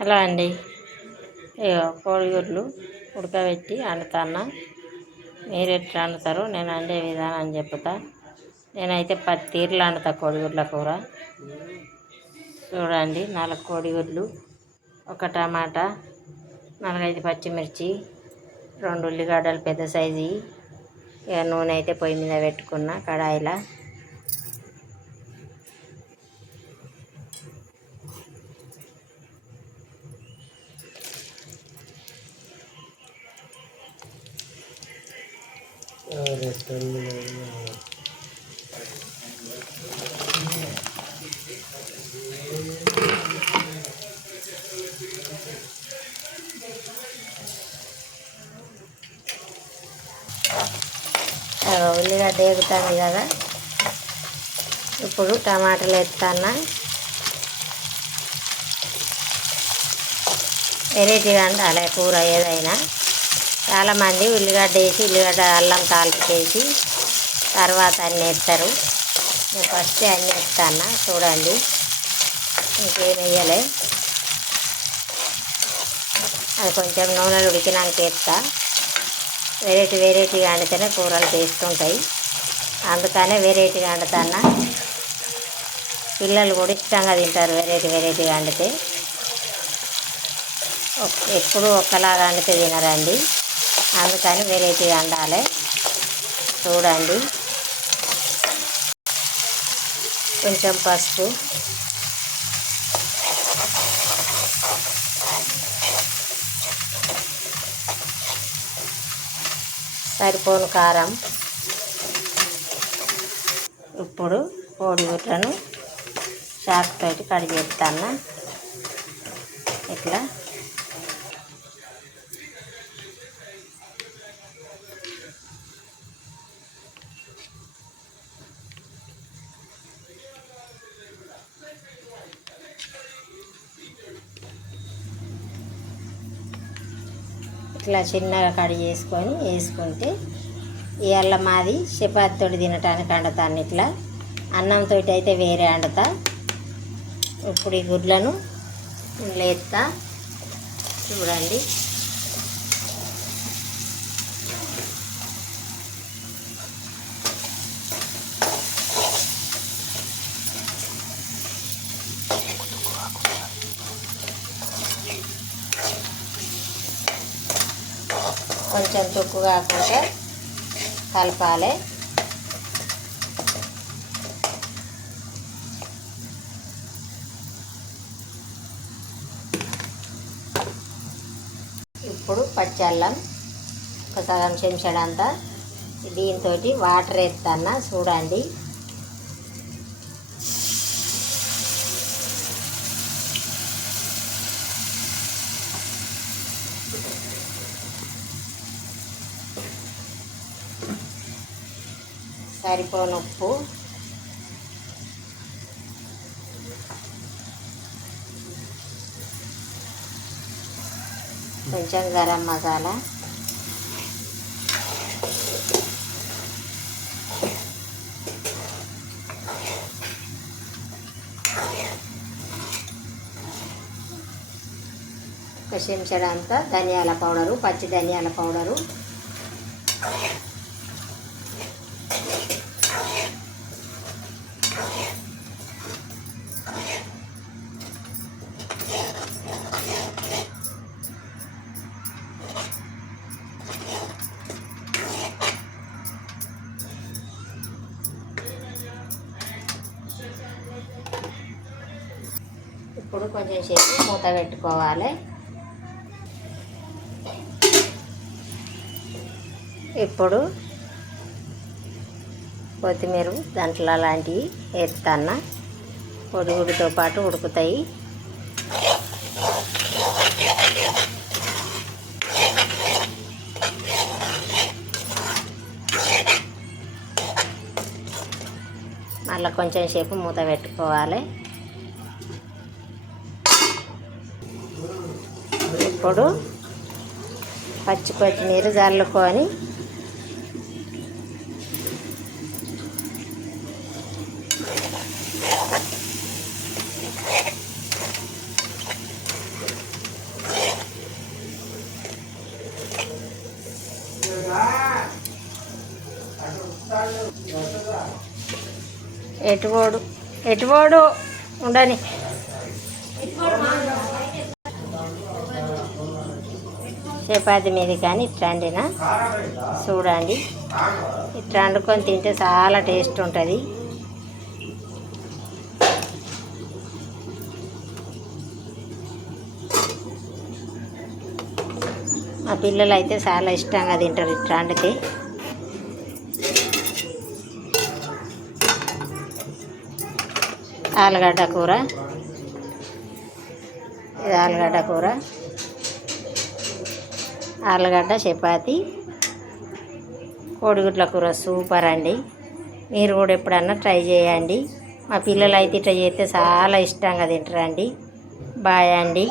Hello అండి. కోడిగుడ్లు ఉడకబెట్టి వండుతున్నా. మీరు ఎట్లా వండుతారో నేను వండే విధానం చెప్తా. నేనైతే 10 తీర్లు వండుతా కోడిగుడ్ల కూర. చూడండి, 4 కోడిగుడ్లు, 1 టమాటా, 4-5 పచ్చిమిర్చి, 2 ఉల్లిగడ్డలు పెద్ద సైజు. ఇక నూనె అయితే పొయ్యి మీద పెట్టుకున్న కడాయిలో. ఉల్లిగడ్డ ఎగుతుంది కదా, ఇప్పుడు టమాటాలు వేస్తాను. వెరైటీగా వండాలి కూర ఏదైనా. చాలామంది ఉల్లిగడ్డ వేసి అల్లం తాలింపు వేసి తర్వాత అన్నీ వేస్తారు. నేను ఫస్ట్ అన్నీ వేస్తాను. చూడండి, ఇంకేం వేయలే. అది కొంచెం నూనెలు ఉడికినాక వేస్తా. వెరైటీగా వండితేనే కూరలు టేస్ట్ ఉంటాయి. అందుకనే వెరైటీగా వండుతాను. పిల్లలు కూడా ఇష్టంగా తింటారు వెరైటీగా వండితే. ఎప్పుడు ఒక్కలాగా వండితే తినరండి. అందుకని వెరైటీగా వండాలి. చూడండి, కొంచెం పసుపు, సరిపోను కారం. ఇప్పుడు కోడిగుడ్లను చాకు తోటి కడిగి పెడతాను. ఇట్లా చిన్నగా కడిగి వేసుకుంటే ఇవాళ మాది చపాతీతో తినటానికి వండుతాను. ఇట్లా అన్నంతో అయితే వేరే వండుతా. ఇప్పుడు ఈ గుడ్లను లేస్తా. చూడండి, కొంచెం తొక్కు కాకుండా కలపాలి. ఇప్పుడు పచ్చల్లం ఒక సగం చెంచాడంతా దీంతో వాటర్ వేస్తాను. చూడండి, సరిపోను ఉప్పు, కొంచెం గరం మసాలా, ఒక చెంచాడంతా ధనియాల పౌడరు, పచ్చి ధనియాల పౌడరు, ఇప్పుడు కొంచెం సేపు మూత పెట్టుకోవాలి. ఇప్పుడు కొత్తిమీర దాంట్లో అలాంటివి వేస్తాను. కోడిగుడ్డుతో పాటు ఉడుకుతాయి. మళ్ళీ కొంచెం సేపు మూత పెట్టుకోవాలి. ఇప్పుడు పచ్చి కొత్తిమీర జల్లుకొని ఎటుపోడు ఎటుపోడు ఉండని. చపాతి మీద కానీ ఇట్లా వండినా చూడండి. ఇట్లా వండుకొని తింటే చాలా టేస్ట్ ఉంటుంది. మా పిల్లలు అయితే చాలా ఇష్టంగా తింటారు ఇట్లా వండితే. ఆలుగడ్డ కూర, ఇది ఆలుగడ్డ కూర, ఆలుగడ్డ చపాతి, కోడిగుడ్ల కూర సూపర్ అండి. మీరు కూడా ఎప్పుడన్నా ట్రై చేయండి. మా పిల్లలు అయితే ఇట్లా చేస్తే చాలా ఇష్టంగా తింటారండి. బాయ్ అండి.